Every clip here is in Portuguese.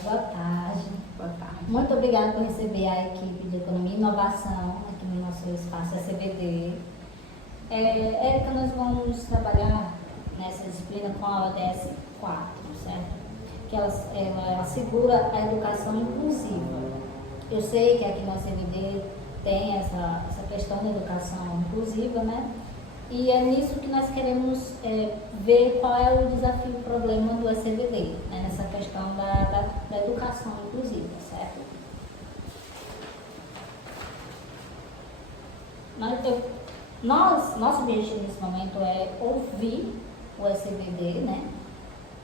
boa tarde. Boa tarde. Muito obrigada por receber a equipe de Economia e Inovação aqui no nosso espaço SBD. Érica, nós vamos trabalhar nessa disciplina com a ODS 4, certo? Que ela assegura a educação inclusiva. Eu sei que aqui no SBD tem essa questão da educação inclusiva, né? E é nisso que nós queremos ver qual é o desafio, o problema do SBD, né? Nessa questão da educação inclusiva, certo? Nosso objetivo nesse momento é ouvir o SBD, né?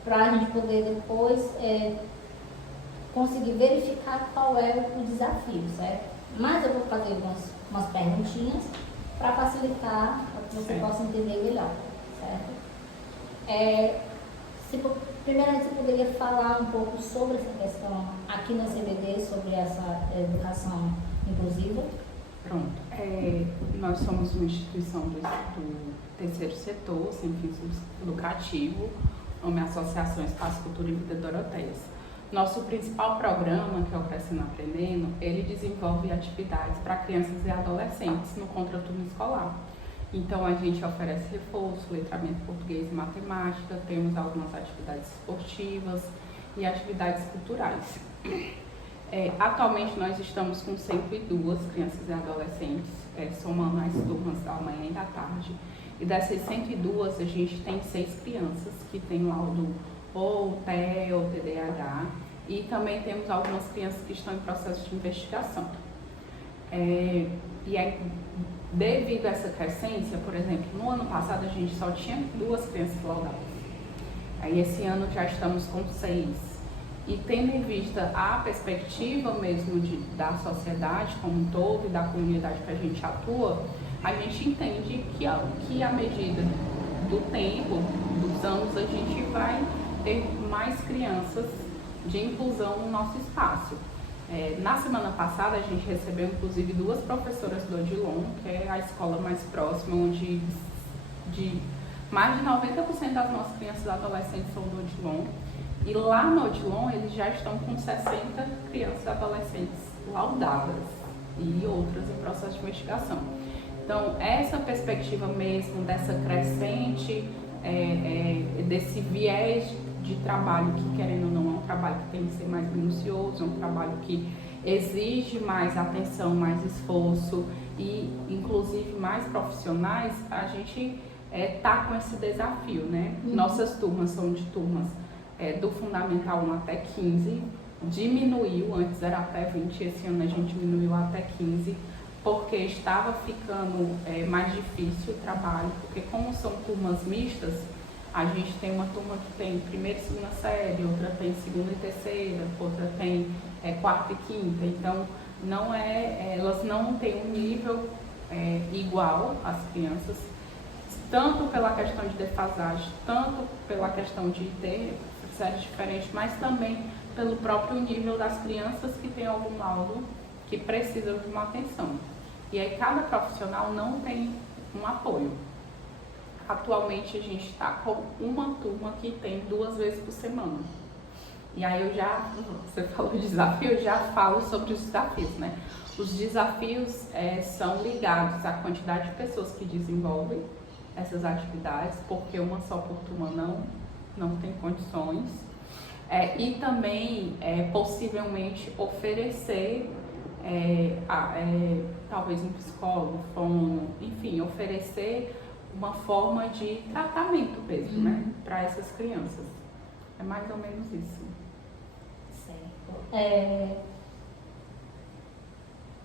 Para a gente poder depois conseguir verificar qual é o desafio, certo? Mas eu vou fazer umas perguntinhas para facilitar, para que você possa entender melhor, certo? Primeiramente, você poderia falar um pouco sobre essa questão aqui na CBD, sobre essa educação inclusiva? Pronto. Nós somos uma instituição do terceiro setor, sem fins lucrativos, nome Associação Espaço Cultura e Vida Doroteias. Nosso principal programa, que é o Crescendo Aprendendo, ele desenvolve atividades para crianças e adolescentes no contraturno escolar. Então, a gente oferece reforço, letramento português e matemática, temos algumas atividades esportivas e atividades culturais. Atualmente, nós estamos com 102 crianças e adolescentes, somando as turmas da manhã e da tarde. E dessas 102, a gente tem 6 crianças que têm laudo ou TEA ou TDAH, e também temos algumas crianças que estão em processo de investigação. E aí, devido a essa crescência, por exemplo, no ano passado a gente só tinha 2 crianças laudadas. Aí esse ano já estamos com 6. E tendo em vista a perspectiva mesmo da sociedade como um todo e da comunidade que a gente atua, a gente entende que à medida do tempo, dos anos, a gente vai ter mais crianças de inclusão no nosso espaço. Na semana passada a gente recebeu inclusive 2 professoras do Odilon, que é a escola mais próxima, onde mais de 90% das nossas crianças e adolescentes são do Odilon. E lá no Odilon eles já estão com 60 crianças e adolescentes laudadas e outras em processo de investigação. Então, essa perspectiva mesmo dessa crescente, desse viés de trabalho que, querendo ou não, é um trabalho que tem que ser mais minucioso, é um trabalho que exige mais atenção, mais esforço e, inclusive, mais profissionais, a gente está com esse desafio, né? Nossas turmas são de turmas do Fundamental 1 até 15, diminuiu, antes era até 20, esse ano a gente diminuiu até 15, porque estava ficando mais difícil o trabalho, porque como são turmas mistas, a gente tem uma turma que tem primeira e segunda série, outra tem segunda e terceira, outra tem quarta e quinta, então elas não têm um nível igual às crianças, tanto pela questão de defasagem, tanto pela questão de ter séries diferentes, mas também pelo próprio nível das crianças que têm algum laudo que precisam de uma atenção. E aí cada profissional não tem um apoio. Atualmente a gente está com uma turma que tem 2 vezes por semana. E aí você falou de desafio, eu já falo sobre os desafios, né? Os desafios são ligados à quantidade de pessoas que desenvolvem essas atividades, porque uma só por turma não tem condições. E também, possivelmente, oferecer talvez um psicólogo, fono, enfim, oferecer uma forma de tratamento mesmo, né, para essas crianças. É mais ou menos isso. Certo.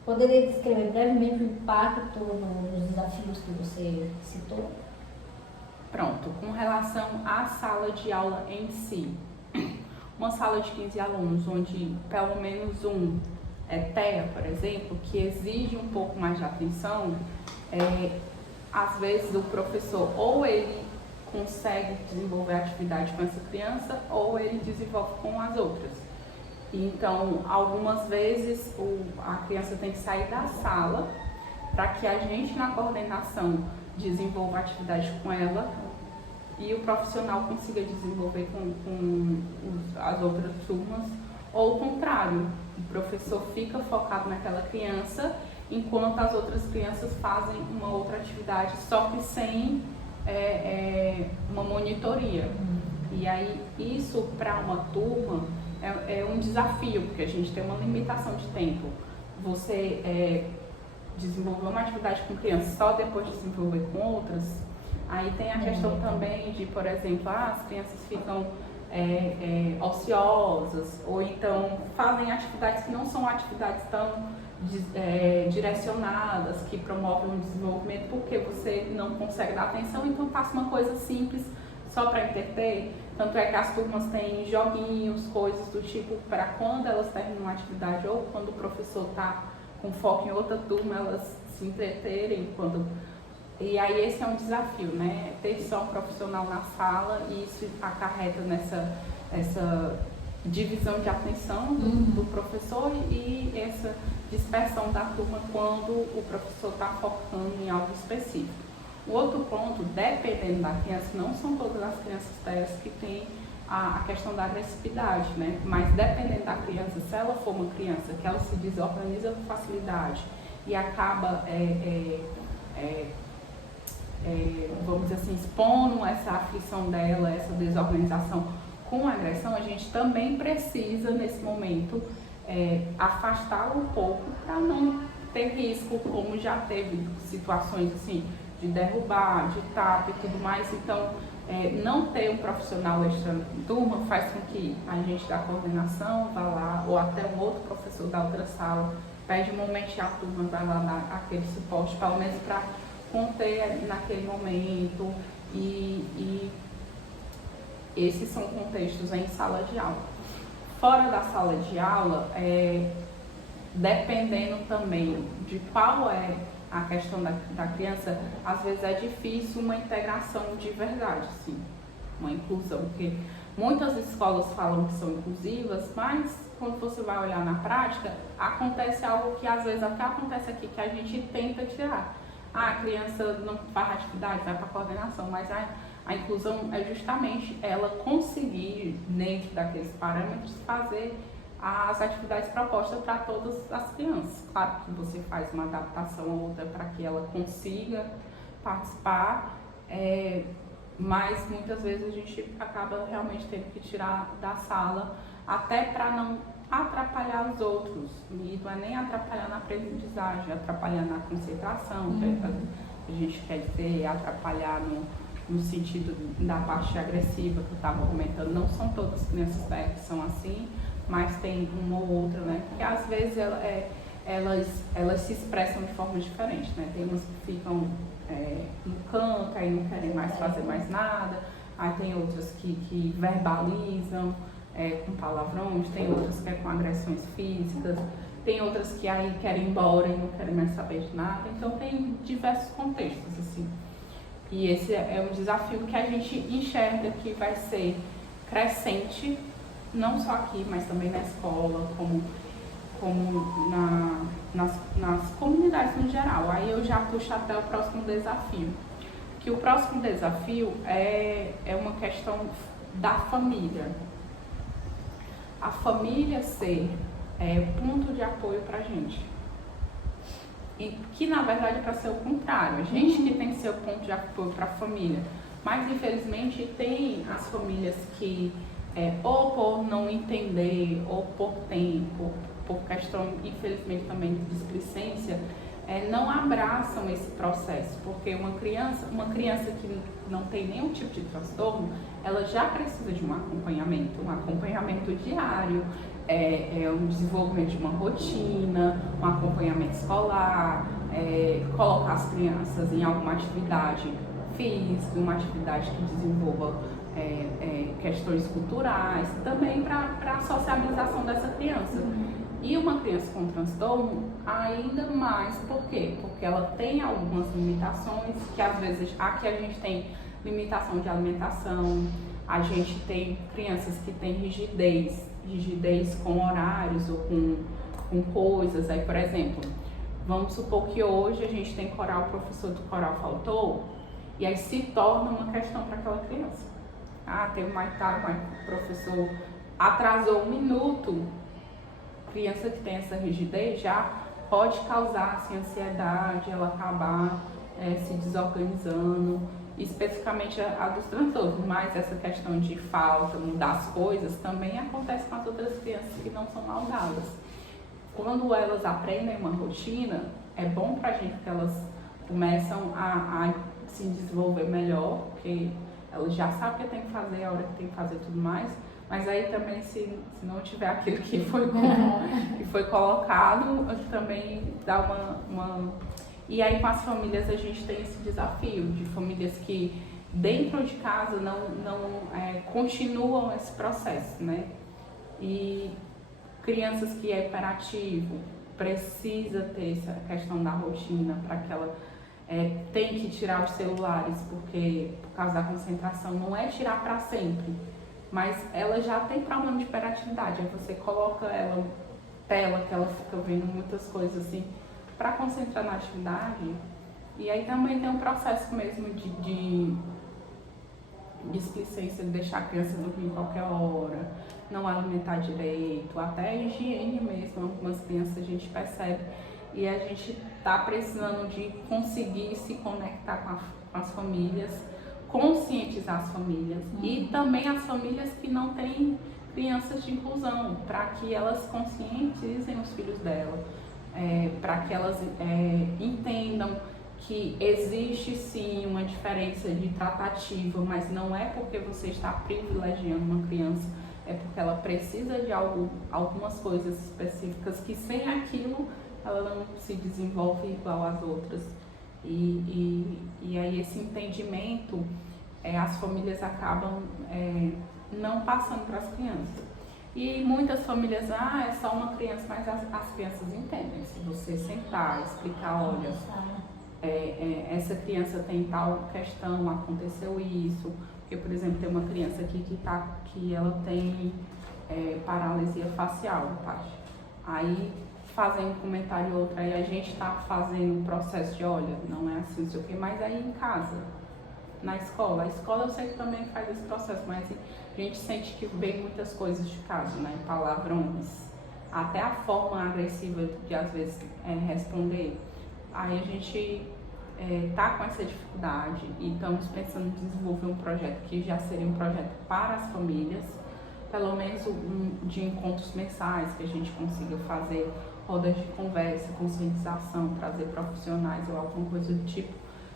Poderia descrever brevemente o impacto dos desafios que você citou? Pronto, com relação à sala de aula em si, uma sala de 15 alunos, onde pelo menos um TEA, por exemplo, que exige um pouco mais de atenção, às vezes o professor ou ele consegue desenvolver atividade com essa criança ou ele desenvolve com as outras. Então, algumas vezes a criança tem que sair da sala para que a gente na coordenação desenvolva a atividade com ela e o profissional consiga desenvolver com as outras turmas, ou o contrário, o professor fica focado naquela criança, enquanto as outras crianças fazem uma outra atividade, só que sem uma monitoria. E aí, isso para uma turma é um desafio, porque a gente tem uma limitação de tempo. Você desenvolver uma atividade com crianças só depois de desenvolver com outras, aí tem a questão também de, por exemplo, as crianças ficam ociosas, ou então fazem atividades que não são atividades tão direcionadas, que promovem o desenvolvimento, porque você não consegue dar atenção, então passa uma coisa simples só para entreter. Tanto é que as turmas têm joguinhos, coisas do tipo, para quando elas terminam a atividade ou quando o professor está com foco em outra turma, elas se entreterem. E aí esse é um desafio, né? Ter só um profissional na sala, e isso acarreta essa divisão de atenção do professor e essa dispersão da turma quando o professor está focando em algo específico. O outro ponto, dependendo da criança, não são todas as crianças TEAs que têm a questão da agressividade, né? Mas dependendo da criança, se ela for uma criança que ela se desorganiza com facilidade e acaba, vamos dizer assim, expondo essa aflição dela, essa desorganização com agressão, a gente também precisa, nesse momento, afastá-la um pouco para não ter risco, como já teve situações assim, de derrubar, de tapa e tudo mais. Então, não ter um profissional extra turma faz com que a gente da coordenação vá lá, ou até um outro professor da outra sala, pede um momento a turma, vai lá dar aquele suporte, pelo menos para conter naquele momento. E esses são contextos em sala de aula. Fora da sala de aula, dependendo também de qual é a questão da criança, às vezes é difícil uma integração de verdade, sim, uma inclusão, porque muitas escolas falam que são inclusivas, mas quando você vai olhar na prática, acontece algo que às vezes até acontece aqui, que a gente tenta tirar. A criança não faz atividade, vai para a coordenação, mas a inclusão é justamente ela conseguir, dentro daqueles parâmetros, fazer as atividades propostas para todas as crianças. Claro que você faz uma adaptação ou outra para que ela consiga participar, mas muitas vezes a gente acaba realmente tendo que tirar da sala, até para não atrapalhar os outros. E não é nem atrapalhar na aprendizagem, atrapalhar na concentração, a gente quer dizer, atrapalhar no sentido da parte agressiva que eu estava comentando. Não são todas as crianças que são assim, mas tem uma ou outra, né? Porque às vezes elas se expressam de forma diferente, né? Tem umas que ficam no canto, aí não querem mais fazer mais nada, aí tem outras que verbalizam com palavrões, tem outras que com agressões físicas, tem outras que aí querem ir embora e não querem mais saber de nada. Então tem diversos contextos, assim. E esse é um desafio que a gente enxerga que vai ser crescente, não só aqui, mas também na escola, como nas comunidades no geral. Aí eu já puxo até o próximo desafio. Que o próximo desafio é uma questão da família. A família ser ponto de apoio para a gente. E que na verdade é para ser o contrário. A gente que tem que ser o ponto de apoio para a família. Mas infelizmente tem as famílias que ou por não entender, ou por tempo, por questão, infelizmente, também de displicência, não abraçam esse processo, porque uma criança que não tem nenhum tipo de transtorno, ela já precisa de um acompanhamento diário, um desenvolvimento de uma rotina, um acompanhamento escolar, colocar as crianças em alguma atividade física, uma atividade que desenvolva questões culturais, também para a socialização dessa criança. E uma criança com transtorno, ainda mais, por quê? Porque ela tem algumas limitações, que às vezes aqui a gente tem limitação de alimentação, a gente tem crianças que têm rigidez com horários ou com coisas. Aí, por exemplo, vamos supor que hoje a gente tem coral, o professor do coral faltou, e aí se torna uma questão para aquela criança. Tem o professor atrasou 1 minuto, criança que tem essa rigidez já pode causar assim, ansiedade, ela acabar se desorganizando, especificamente a dos transtornos, mas essa questão de falta, mudar as coisas, também acontece com as outras crianças que não são maldadas. Quando elas aprendem uma rotina, é bom pra gente que elas começam a se desenvolver melhor, porque elas já sabem o que tem que fazer, a hora que tem que fazer tudo mais, mas aí também se não tiver aquilo que foi colocado, também dá uma... E aí com as famílias a gente tem esse desafio de famílias que dentro de casa não continuam esse processo, né? E crianças que é hiperativo, precisa ter essa questão da rotina para que ela tem que tirar os celulares por causa da concentração, não é tirar para sempre, mas ela já tem problema de hiperatividade, aí você coloca ela tela que ela fica vendo muitas coisas assim para concentrar na atividade, e aí também tem um processo mesmo de displicência, de deixar a criança dormir em qualquer hora, não alimentar direito, até a higiene mesmo, algumas crianças a gente percebe, e a gente está precisando de conseguir se conectar com as famílias, conscientizar as famílias e também as famílias que não têm crianças de inclusão, para que elas conscientizem os filhos dela, para que elas entendam que existe sim uma diferença de tratativa, mas não é porque você está privilegiando uma criança, é porque ela precisa de algumas coisas específicas que sem aquilo ela não se desenvolve igual às outras. E aí esse entendimento as famílias acabam não passando para as crianças. E muitas famílias, é só uma criança, mas as crianças entendem. Se você sentar, explicar, olha, essa criança tem tal questão, aconteceu isso. Porque, por exemplo, tem uma criança aqui que ela tem paralisia facial, Paty. Aí fazem um comentário ou outro, aí a gente está fazendo um processo de, olha, não é assim, não sei o quê, mas aí em casa, na escola. A escola eu sei que também faz esse processo, mas a gente sente que vem muitas coisas de casa, né? Palavrões, até a forma agressiva de às vezes responder. Aí a gente tá com essa dificuldade e estamos pensando em desenvolver um projeto que já seria um projeto para as famílias, pelo menos de encontros mensais, que a gente consiga fazer rodas de conversa, conscientização, trazer profissionais ou alguma coisa do tipo.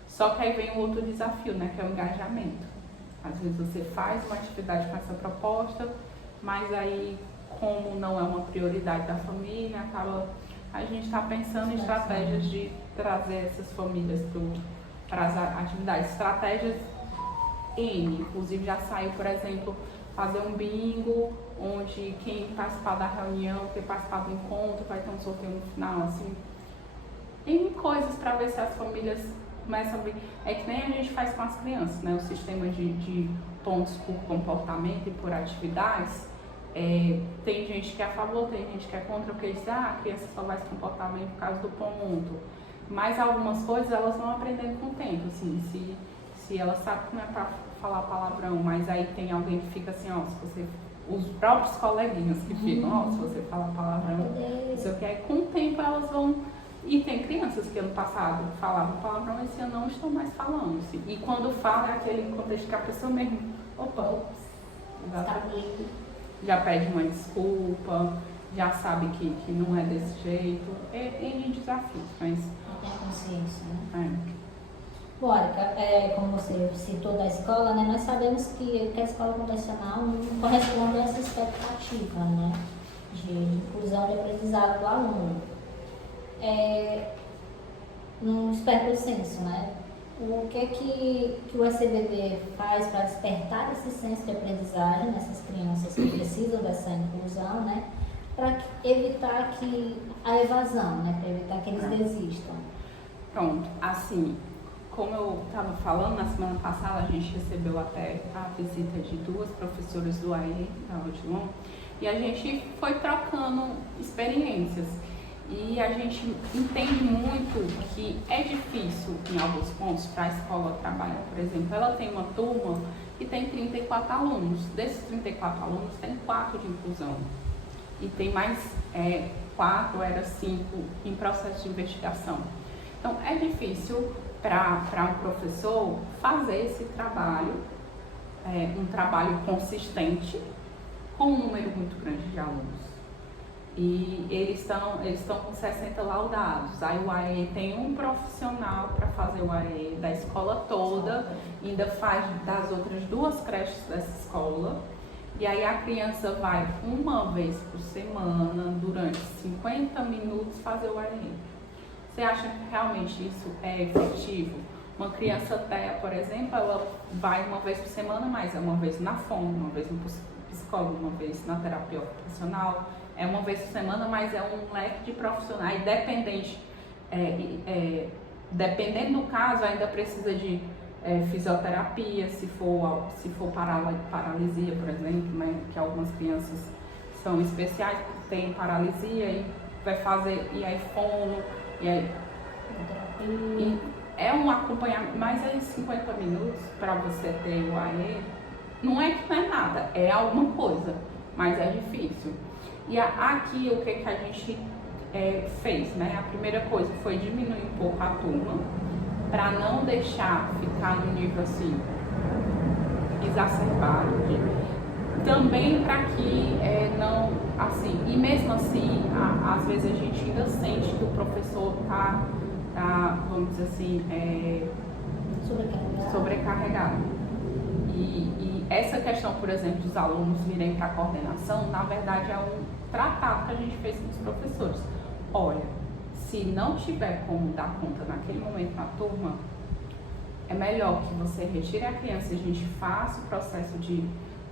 Só que aí vem um outro desafio, né, que é o engajamento. Às vezes você faz uma atividade com essa proposta, mas aí, como não é uma prioridade da família, a gente está pensando em estratégias de trazer essas famílias para as atividades. Estratégias N, inclusive já saiu, por exemplo, fazer um bingo, onde quem participar da reunião, quem participar do encontro, vai ter um sorteio no final, assim. N coisas para ver se as famílias começam a ver. É que nem a gente faz com as crianças, né? O sistema de pontos por comportamento e por atividades. Tem gente que é a favor, tem gente que é contra, porque diz, a criança só vai se comportar bem por causa do ponto. Mas algumas coisas elas vão aprendendo com o tempo, assim, se ela sabe que não é para falar palavrão, mas aí tem alguém que fica assim, os próprios coleguinhas que ficam, se você falar palavrão, não sei o que, aí com o tempo elas vão. E tem crianças que ano passado falavam palavrão, esse ano não estão mais falando, assim. E quando fala é aquele contexto que a pessoa mesmo, já pede uma desculpa, já sabe que não é desse jeito. Tem desafios, mas... Não tem consciência, né? Bora, como você citou da escola, né, nós sabemos que a escola convencional não corresponde a essa expectativa, né, de inclusão e aprendizado do aluno. Num esperto senso, né? O que o ECBD faz para despertar esse senso de aprendizagem nessas crianças que precisam dessa inclusão, né? Para evitar a evasão, né? Para evitar que eles desistam. Pronto, assim, como eu estava falando, na semana passada a gente recebeu até a visita de 2 professoras do AE, da Odilon, e a gente foi trocando experiências. E a gente entende muito que é difícil, em alguns pontos, para a escola trabalhar. Por exemplo, ela tem uma turma que tem 34 alunos. Desses 34 alunos, tem 4 de inclusão. e tem mais 4, era 5 em processo de investigação. Então, é difícil para um professor fazer esse trabalho, um trabalho consistente, com um número muito grande de alunos. E eles estão com 60 laudados. Aí o AE tem um profissional para fazer o AE da escola toda, ainda faz das outras 2 creches dessa escola. E aí a criança vai uma vez por semana, durante 50 minutos, fazer o AE. Você acha que realmente isso é efetivo? Uma criança TEA, por exemplo, ela vai uma vez por semana, mas é uma vez na fono, uma vez no psicólogo, uma vez na terapia ocupacional, é uma vez por semana, mas é um leque de profissionais dependente. Dependendo do caso, ainda precisa de fisioterapia, se for paralisia, por exemplo, né, que algumas crianças são especiais, têm paralisia e vai fazer, e aí fono, e aí... E é um acompanhamento, mas aí 50 minutos para você ter o AE, não é que não é nada, é alguma coisa, mas é difícil. E aqui o que a gente fez, né? A primeira coisa foi diminuir um pouco a turma, para não deixar ficar no nível assim, exacerbado. Também para que não, assim, e mesmo assim, às vezes a gente ainda sente que o professor tá vamos dizer assim, sobrecarregado. E essa questão, por exemplo, dos alunos virem para a coordenação, na verdade é um tratado que a gente fez com os professores. Olha, se não tiver como dar conta naquele momento na turma, é melhor que você retire a criança e a gente faça o processo de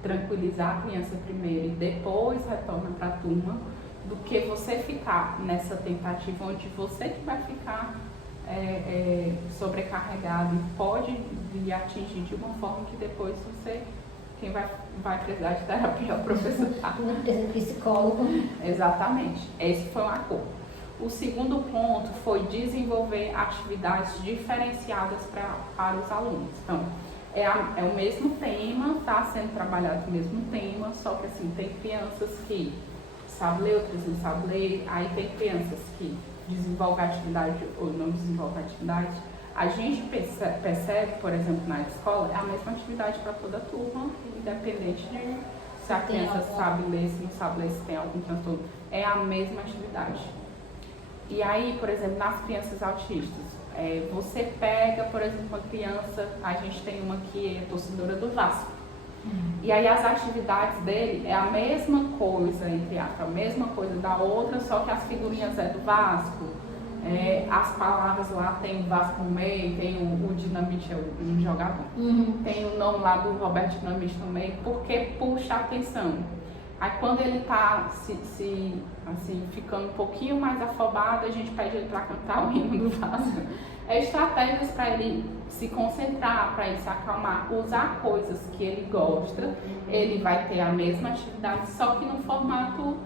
tranquilizar a criança primeiro e depois retorna para a turma, do que você ficar nessa tentativa onde você que vai ficar sobrecarregado e pode lhe atingir de uma forma que depois quem vai precisar de terapia é o professor. Psicólogo. Exatamente, esse foi um acordo. O segundo ponto foi desenvolver atividades diferenciadas para os alunos. Então, é o mesmo tema, está sendo trabalhado o mesmo tema, só que assim, tem crianças que sabem ler, outras não sabem ler, aí tem crianças que desenvolvem atividade ou não desenvolvem atividade. A gente percebe, por exemplo, na escola, é a mesma atividade para toda a turma, independente de se a criança sabe ler, se não sabe ler, se tem algum transtorno. É a mesma atividade. E aí, por exemplo, nas crianças autistas, você pega, por exemplo, uma criança, a gente tem uma que é torcedora do Vasco. E aí as atividades dele é a mesma coisa, entre aspas, a mesma coisa da outra, só que as figurinhas é do Vasco. As palavras lá tem o Vasco no meio, tem o Dinamite, é um jogador. Tem o nome lá do Roberto Dinamite no meio, porque puxa a atenção. Aí quando ele tá assim, ficando um pouquinho mais afobado, a gente pede ele para cantar o hino do Vasco. Estratégias para ele se concentrar, para ele se acalmar, usar coisas que ele gosta, ele vai ter a mesma atividade, só que no formato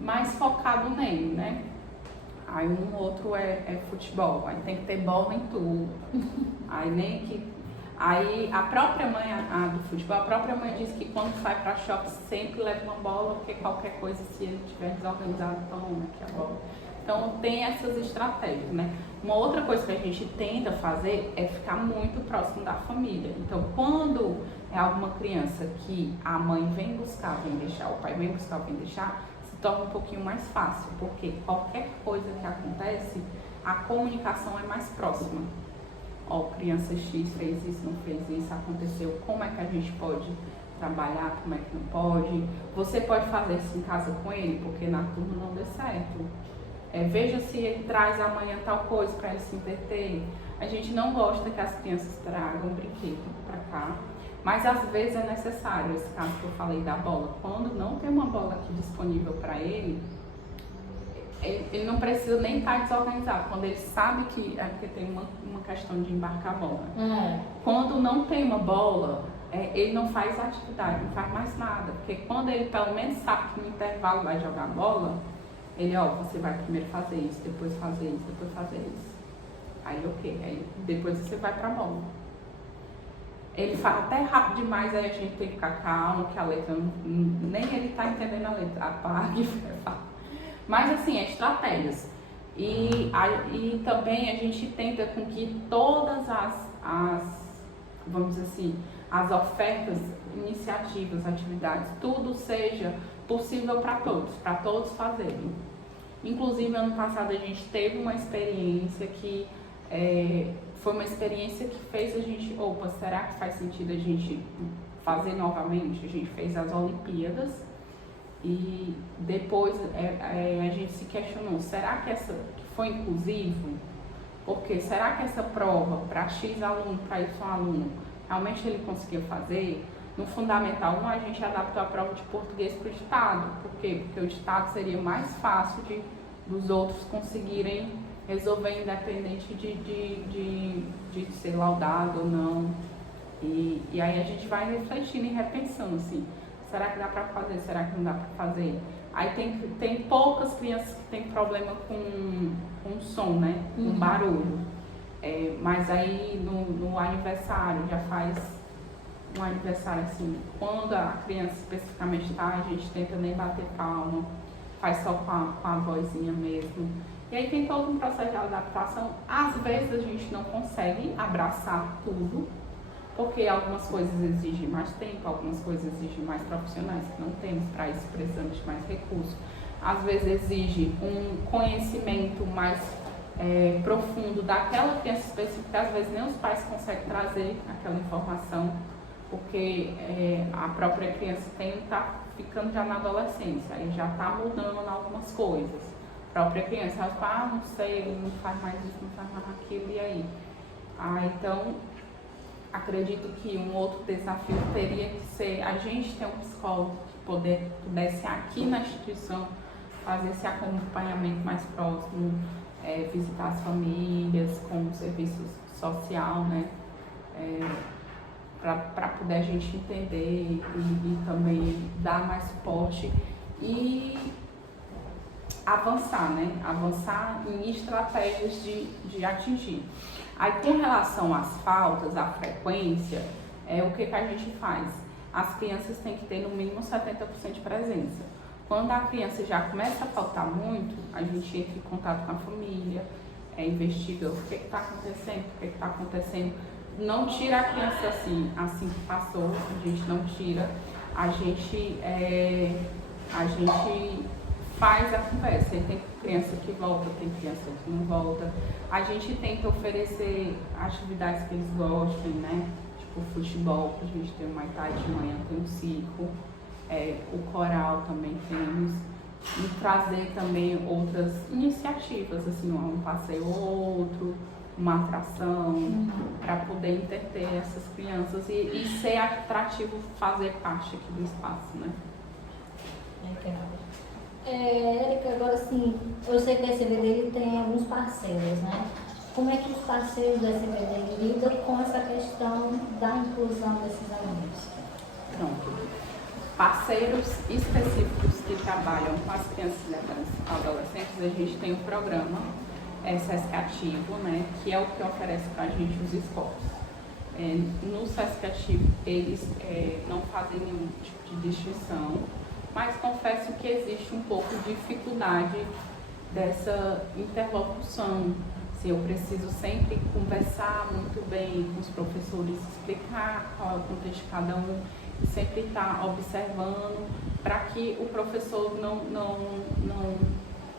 mais focado nele, né? Aí um outro é futebol, aí tem que ter bola em tudo. Aí a própria mãe do futebol, a própria mãe diz que quando vai para shopping sempre leva uma bola, porque qualquer coisa, se ele estiver desorganizado, toma aqui a bola. Então tem essas estratégias, né? Uma outra coisa que a gente tenta fazer é ficar muito próximo da família. Então quando é alguma criança que a mãe vem buscar, vem deixar, o pai vem buscar, vem deixar, se torna um pouquinho mais fácil, porque qualquer coisa que acontece, a comunicação é mais próxima. Ó, criança X fez isso, não fez isso, aconteceu, como é que a gente pode trabalhar, como é que não pode. Você pode fazer isso em casa com ele, porque na turma não deu certo. Veja se ele traz amanhã tal coisa para ele se entreter. A gente não gosta que as crianças tragam brinquedo para cá, mas às vezes é necessário. Esse caso que eu falei da bola, quando não tem uma bola aqui disponível para ele não precisa nem estar desorganizado. Quando ele sabe que porque tem uma questão de embarcar a bola. Quando não tem uma bola, ele não faz atividade, não faz mais nada, porque quando ele pelo menos sabe que no intervalo vai jogar bola, ele, você vai primeiro fazer isso, depois fazer isso, depois fazer isso. Aí ok, aí depois você vai pra bola. Ele fala até rápido demais, aí a gente tem que ficar calmo, que a letra nem ele está entendendo a letra, a parte. Mas assim, é estratégias. E também a gente tenta com que todas vamos dizer assim, as ofertas, iniciativas, atividades, tudo seja possível para todos fazerem. Inclusive, ano passado a gente teve uma experiência que foi uma experiência que fez a gente, opa, será que faz sentido a gente fazer novamente? A gente fez as Olimpíadas e depois a gente se questionou, será que que foi inclusivo? Porque será que essa prova para X aluno, para Y aluno, realmente ele conseguiu fazer? No Fundamental 1 a gente adaptou a prova de português para o ditado. Por quê? Porque o ditado seria mais fácil dos outros conseguirem resolver, independente de ser laudado ou não. E aí a gente vai refletindo e repensando assim, será que dá para fazer? Será que não dá para fazer? Aí tem poucas crianças que têm problema com som, né? Com barulho. Mas aí no aniversário, já faz um aniversário assim, quando a criança especificamente está, a gente tenta nem bater palma, faz só com a vozinha mesmo. E aí tem todo um processo de adaptação. Às vezes a gente não consegue abraçar tudo, porque algumas coisas exigem mais tempo, algumas coisas exigem mais profissionais que não temos, para isso precisamos de mais recursos. Às vezes exige um conhecimento mais profundo daquela criança específica, às vezes nem os pais conseguem trazer aquela informação, porque a própria criança está ficando já na adolescência, aí já está mudando em algumas coisas. A própria criança, ela fala, não sei, ele não faz mais isso, não faz mais aquilo, e aí? Então, acredito que um outro desafio teria que ser a gente ter um psicólogo que pudesse aqui na instituição fazer esse acompanhamento mais próximo, visitar as famílias com o serviço social, né? Para poder a gente entender e também dar mais suporte e avançar, né? Avançar em estratégias de atingir. Aí, com relação às faltas, à frequência, o que a gente faz? As crianças têm que ter no mínimo 70% de presença. Quando a criança já começa a faltar muito, a gente entra em contato com a família, investiga o que está acontecendo, Não tira a criança assim que passou, a gente não tira, a gente faz a conversa. Tem criança que volta, tem criança que não volta. A gente tenta oferecer atividades que eles gostem, né? Tipo futebol, que a gente tem uma tarde de manhã, tem um circo, o coral também temos. E trazer também outras iniciativas, assim, um passeio ou outro, uma atração, para poder entreter essas crianças e ser atrativo fazer parte aqui do espaço, né? Érica, agora assim, eu sei que o SBD ele tem alguns parceiros, né? Como é que os parceiros do SBD lidam com essa questão da inclusão desses alunos? Pronto. Parceiros específicos que trabalham com as crianças e adolescentes, a gente tem um programa SESC Ativo, né, que é o que oferece para a gente os esportes. No SESC Ativo, eles não fazem nenhum tipo de distinção, mas confesso que existe um pouco de dificuldade dessa interlocução. Assim, eu preciso sempre conversar muito bem com os professores, explicar qual é o contexto de cada um, e sempre estar observando para que o professor não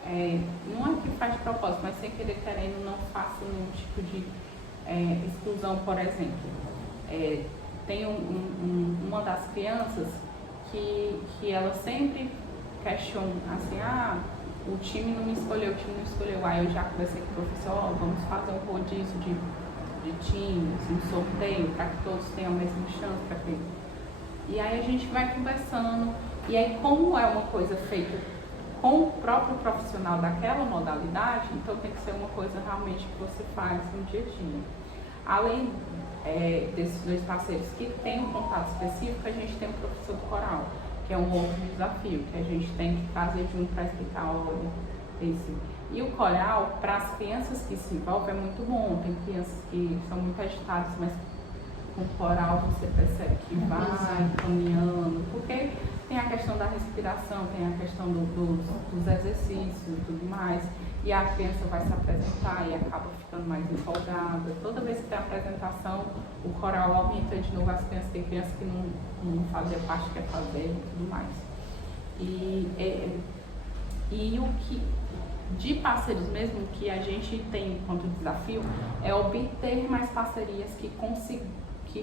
é que faz de propósito, mas sem querer querendo não faça nenhum tipo de exclusão, por exemplo. Tem uma das crianças que ela sempre questiona assim, o time não me escolheu, Aí eu já conversei com o professor, vamos fazer um rodízio de times, um sorteio, para que todos tenham a mesma chance. E aí a gente vai conversando, e aí como é uma coisa feita com o próprio profissional daquela modalidade, então tem que ser uma coisa realmente que você faz no dia a dia. Além desses dois parceiros que têm um contato específico, a gente tem um professor do coral, que é um outro desafio, que a gente tem que trazer junto para explicar, olha, esse. E o coral, para as crianças que se envolvem, é muito bom. Tem crianças que são muito agitadas, mas com coral você percebe que vai caminhando, porque tem a questão da respiração, tem a questão dos exercícios e tudo mais, e a criança vai se apresentar e acaba ficando mais empolgada. Toda vez que tem apresentação, o coral aumenta de novo as crianças, tem crianças que não fazia parte, quer fazer e tudo mais. E o que de parceiros mesmo que a gente tem enquanto desafio é obter mais parcerias que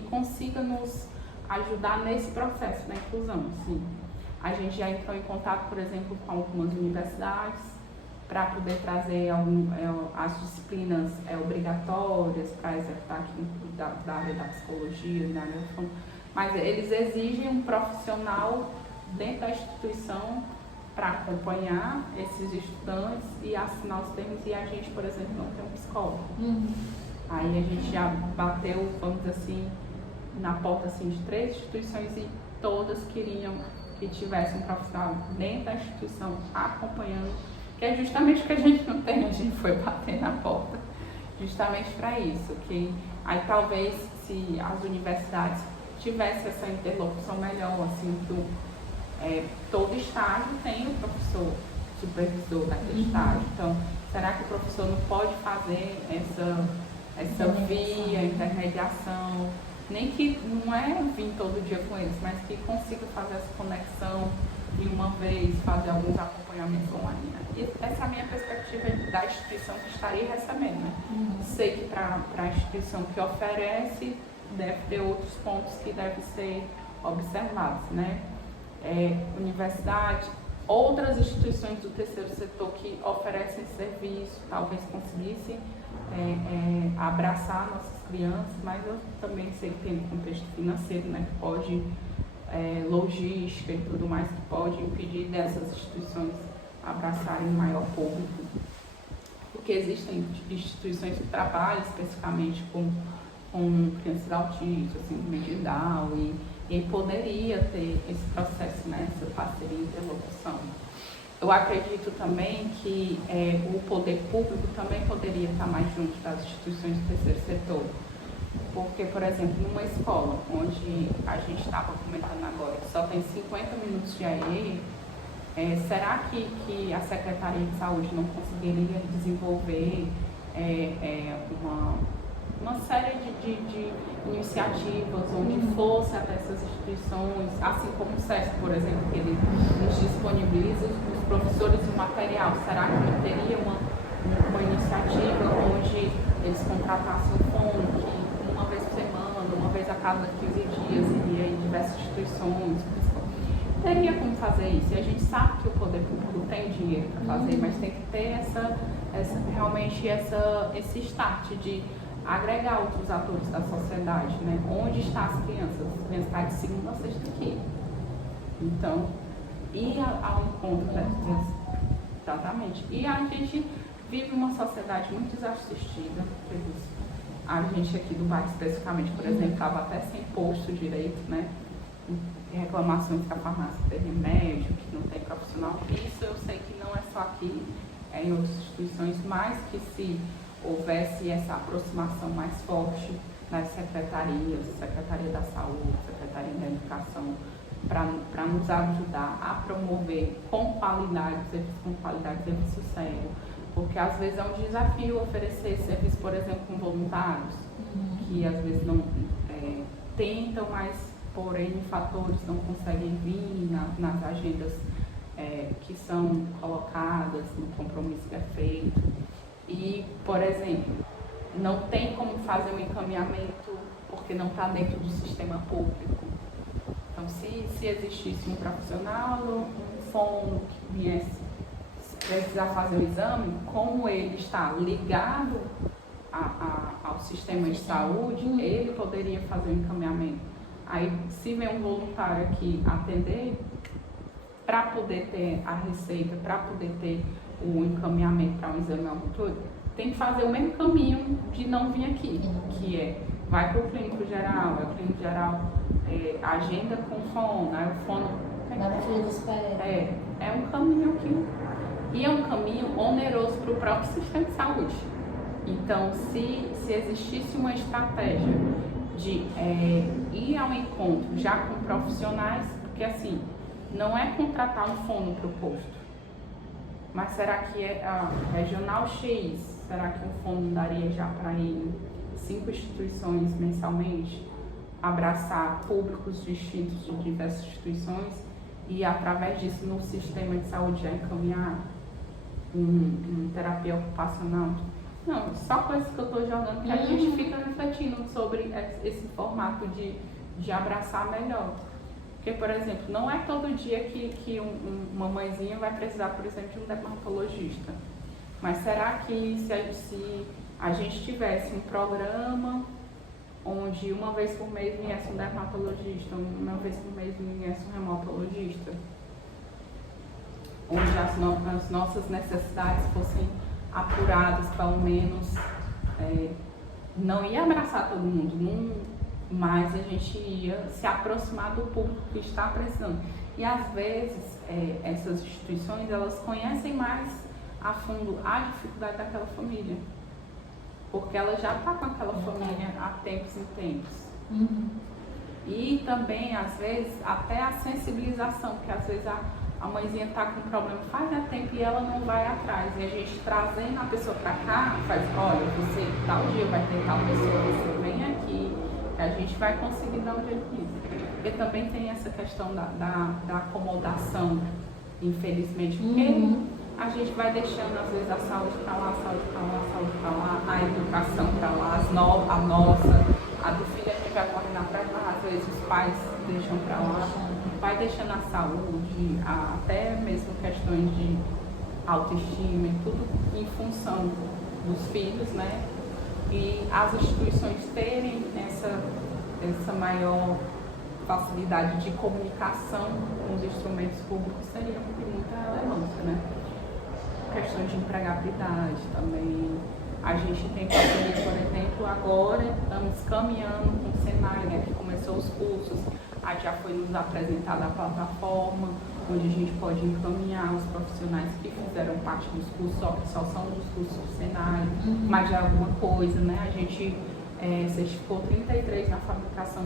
consiga nos ajudar nesse processo da inclusão. Sim. A gente já entrou em contato, por exemplo, com algumas universidades para poder trazer as disciplinas obrigatórias para executar aqui da área da psicologia, da área da forma, mas eles exigem um profissional dentro da instituição para acompanhar esses estudantes e assinar os termos, e a gente, por exemplo, não tem um psicólogo. Aí a gente já bateu, vamos dizer assim, na porta assim, de 3 instituições e todas queriam que tivesse um profissional dentro da instituição acompanhando, que é justamente o que a gente não tem. A gente foi bater na porta justamente para isso, que aí talvez se as universidades tivessem essa interlocução melhor, assim, todo estágio tem o professor supervisor daquele estágio. Então, será que o professor não pode fazer essa via, intermediação? Nem que não é vir todo dia com eles, mas que consiga fazer essa conexão de uma vez, fazer alguns acompanhamentos online. E essa é a minha perspectiva da instituição que estaria recebendo. Né? Sei que para a instituição que oferece, deve ter outros pontos que devem ser observados, né? Universidade, outras instituições do terceiro setor que oferecem serviço, talvez conseguissem abraçar nossas crianças, mas eu também sei que tem um contexto financeiro, né, que pode, logística e tudo mais, que pode impedir dessas instituições abraçarem o maior público, porque existem instituições que trabalham especificamente com crianças autistas, síndrome de Down, e poderia ter esse processo, né, essa parceria e interlocução. Eu acredito também que o poder público também poderia estar mais junto das instituições do terceiro setor. Porque, por exemplo, numa escola onde a gente estava comentando agora, que só tem 50 minutos de AE, será que a Secretaria de Saúde não conseguiria desenvolver uma série de iniciativas onde fosse até essas instituições, assim como o SESC, por exemplo, que ele nos disponibiliza os professores e o material? Será que não teria uma iniciativa onde eles contratassem um fundo que uma vez por semana, uma vez a cada 15 dias, iria em diversas instituições? Teria como fazer isso, e a gente sabe que o poder público tem dinheiro para fazer, mas tem que ter realmente esse start de agregar outros atores da sociedade, né? Onde estão as crianças? As crianças estão de segunda a sexta aqui. Então, ir ao encontro dessas. Exatamente. E a gente vive uma sociedade muito desassistida. A gente aqui do bairro, especificamente, por exemplo, estava até sem posto direito, né? Reclamações que a farmácia tem remédio, que não tem profissional. Isso eu sei que não é só aqui, é em outras instituições, mas que se houvesse essa aproximação mais forte nas secretarias, Secretaria da Saúde, Secretaria da Educação, para nos ajudar a promover com qualidade, serviço sério, porque às vezes é um desafio oferecer serviço, por exemplo, com voluntários, que às vezes não tentam, mas por N fatores não conseguem vir nas agendas que são colocadas, no compromisso que é feito. E, por exemplo, não tem como fazer um encaminhamento porque não está dentro do sistema público. Então, se existisse um profissional, um fono que viesse precisar fazer o exame, como ele está ligado ao sistema de saúde, ele poderia fazer o encaminhamento. Aí, se vem um voluntário aqui atender, para poder ter a receita, para poder ter o encaminhamento para um exame auditor, tem que fazer o mesmo caminho de não vir aqui, que vai para o clínico geral, o clínico geral agenda com o fono, aí o fono é um caminho aqui, e é um caminho oneroso para o próprio sistema de saúde. Então, se existisse uma estratégia de ir ao encontro já com profissionais, porque assim, não é contratar um fono para o posto, mas será que a regional X, será que um fono daria já para ir em 5 instituições mensalmente, abraçar públicos distintos de diversas instituições e através disso no sistema de saúde já encaminhar terapia ocupacional? Não, só coisas que eu estou jogando que a gente fica refletindo sobre esse formato de abraçar melhor. Porque, por exemplo, não é todo dia que uma mãezinha vai precisar, por exemplo, de um dermatologista. Mas será que se a gente tivesse um programa onde uma vez por mês viesse um dermatologista, uma vez por mês viesse um reumatologista, onde as nossas necessidades fossem apuradas, pelo menos, não ia abraçar todo mundo, mas a gente ia se aproximar do público que está precisando. E às vezes essas instituições, elas conhecem mais a fundo a dificuldade daquela família, porque ela já está com aquela família há tempos e tempos. E também, às vezes, até a sensibilização, porque às vezes a mãezinha está com um problema faz tempo e ela não vai atrás. E a gente trazendo a pessoa para cá, faz, olha, você tal dia vai ter tal pessoa, você vem aqui, que a gente vai conseguir dar um jeito nisso. Porque também tem essa questão da acomodação, infelizmente, porque a gente vai deixando, às vezes, a saúde para lá, a saúde para lá, a saúde para lá, a educação para lá, a nossa, a do filho a gente vai correndo atrás, mas às vezes os pais deixam para lá, vai deixando a saúde, até mesmo questões de autoestima e tudo em função dos filhos, né? E as instituições terem essa maior facilidade de comunicação com os instrumentos públicos seria de muita relevância, né? Questões de empregabilidade também. A gente tem parceria, por exemplo, agora estamos caminhando com o Senai, né, que começou os cursos, aí já foi nos apresentada a plataforma, onde a gente pode encaminhar os profissionais que fizeram parte dos cursos, só são dos cursos do Senai, mas já é alguma coisa, né? A gente certificou 33 na fabricação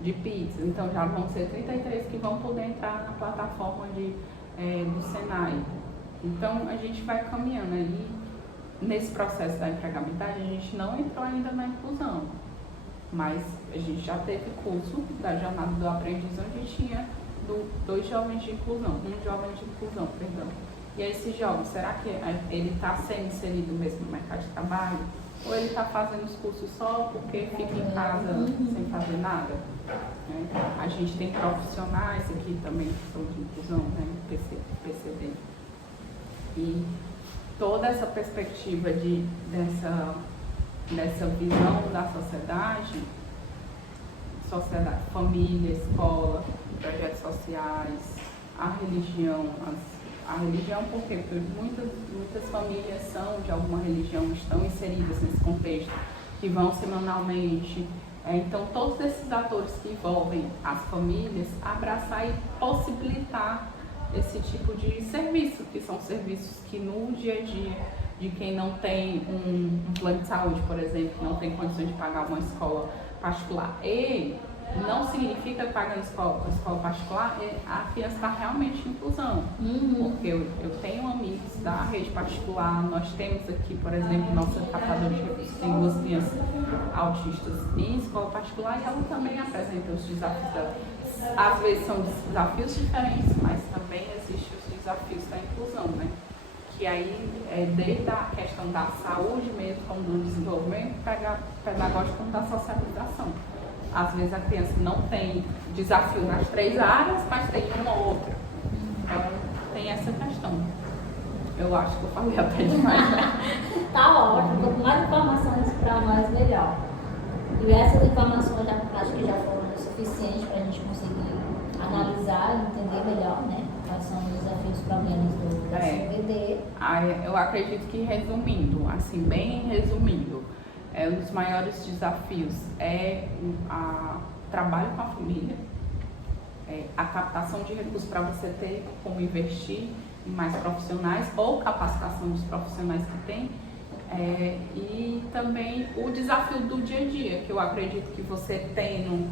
de pizza, então já vão ser 33 que vão poder entrar na plataforma do Senai. Então a gente vai caminhando aí. Nesse processo da empregabilidade, a gente não entrou ainda na inclusão, mas a gente já teve curso da jornada do aprendiz, onde tinha 2 jovens de inclusão, um jovem de inclusão, perdão. E aí, esse jovem, será que ele está sendo inserido mesmo no mercado de trabalho? Ou ele está fazendo os cursos só porque fica em casa sem fazer nada? A gente tem profissionais aqui também que são de inclusão, né, PCD. E toda essa perspectiva dessa visão da sociedade, família, escola, projetos sociais, a religião por quê? Porque muitas famílias são de alguma religião, estão inseridas nesse contexto, que vão semanalmente. Então, todos esses atores que envolvem as famílias, abraçar e possibilitar esse tipo de serviço, que são serviços que no dia a dia de quem não tem um plano de saúde, por exemplo, não tem condições de pagar uma escola particular, e não significa que pagando escola particular a criança está realmente em inclusão, porque eu tenho amigos da rede particular, nós temos aqui, por exemplo, nossa catadora de recursos tem 2 crianças autistas em escola particular e ela também apresenta os desafios dela. Às vezes são desafios diferentes, mas também existem os desafios da inclusão, né? Que aí desde a questão da saúde mesmo, como do desenvolvimento pedagógico, como da socialização. Às vezes a criança não tem desafio nas 3 áreas, mas tem uma ou outra. Então tem essa questão. Eu acho que eu falei até demais, né? Tá ótimo, quanto mais informações para nós, melhor. E essas informações acho que já foram o suficiente para a gente conseguir analisar e entender melhor, né? Quais são os desafios, problemas da CVD. Eu acredito que resumindo, assim, bem resumindo, um dos maiores desafios é o trabalho com a família, a captação de recursos para você ter como investir em mais profissionais ou capacitação dos profissionais que tem, E também o desafio do dia a dia, que eu acredito que você tendo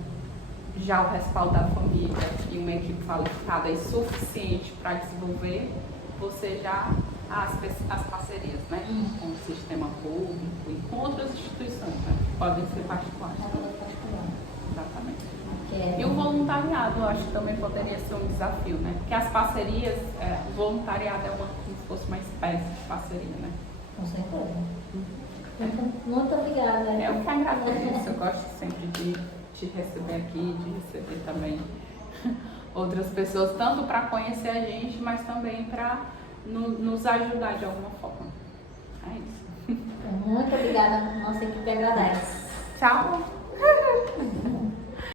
já o respaldo da família e uma equipe qualificada e suficiente para desenvolver, você já as parcerias, né? Com o sistema público e com outras instituições, né? Que podem ser particulares. Exatamente. E o voluntariado, eu acho que também poderia ser um desafio, né? Porque as parcerias, o voluntariado é como se fosse uma espécie de parceria, né? Com certeza. Muito obrigada. Eu que agradeço, eu gosto sempre de te receber aqui, de receber também outras pessoas, tanto para conhecer a gente, mas também para nos ajudar de alguma forma. É isso. Muito obrigada, nossa equipe agradece. Tchau!